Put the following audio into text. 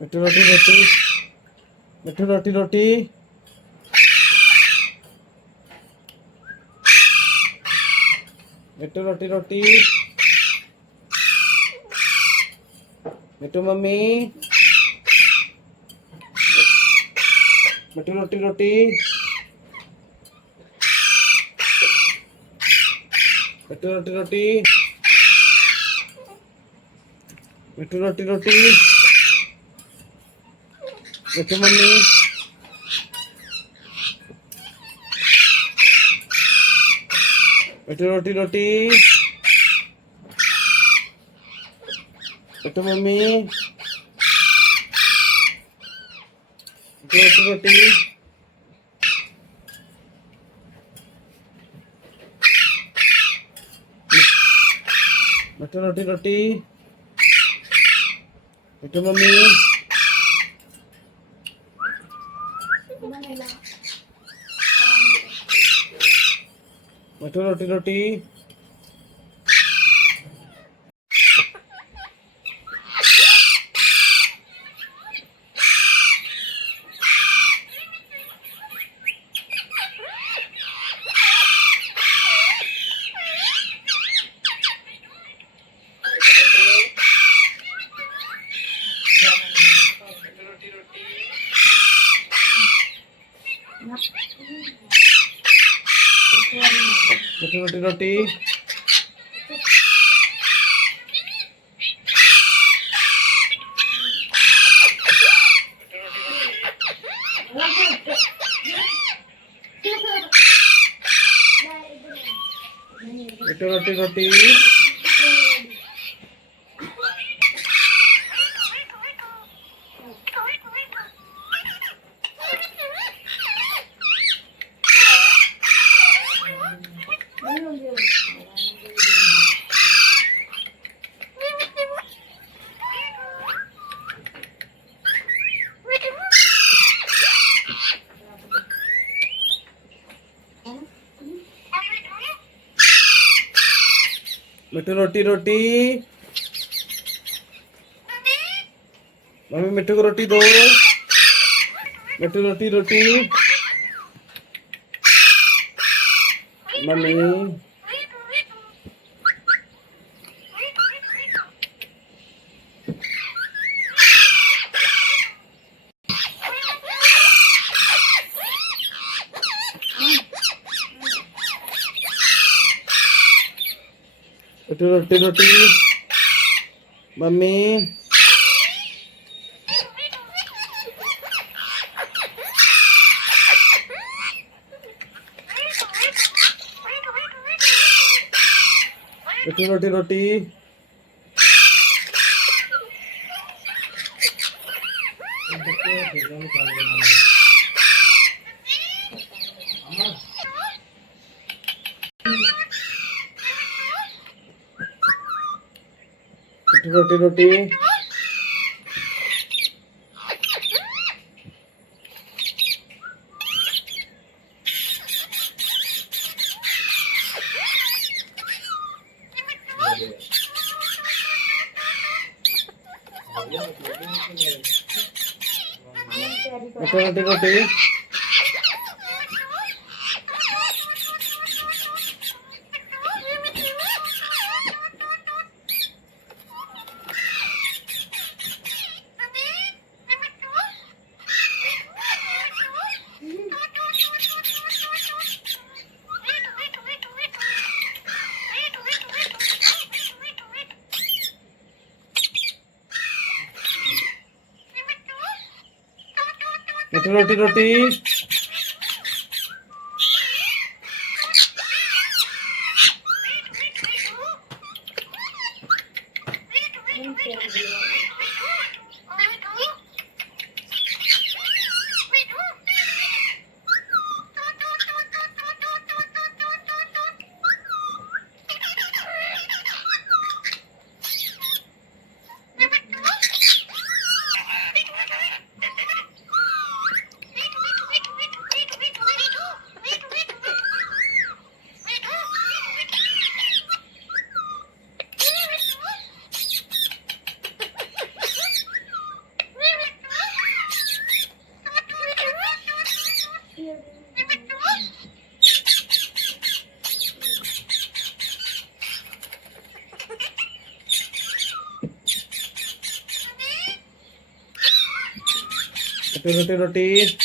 मिठू रोटी रोटी, मिठू रोटी रोटी, मिठू रोटी रोटी, मिठू mummy, मिठू रोटी रोटी, मिठू रोटी रोटी, मिठू रोटी रोटी, मिठू mummy, मिठू रोटी रोटी, मिठू mummy, मिठू रोटी रोटी, मिठू रोटी रोटी, मिठू mummy, मिठू रोटी रोटी, मिठू रोटी रोटी, मिठू रोटी रोटी, मिठू रोटी रोटी, mummy मिठू को रोटी दो, मिठू रोटी रोटी, mummy, मिठू रोटी रोटी, mummy, मिठू रोटी रोटी, मिठू रोटी रोटी, मिठू रोटी रोटी, मिठू रोटी रोटी, Roti, roti, roti.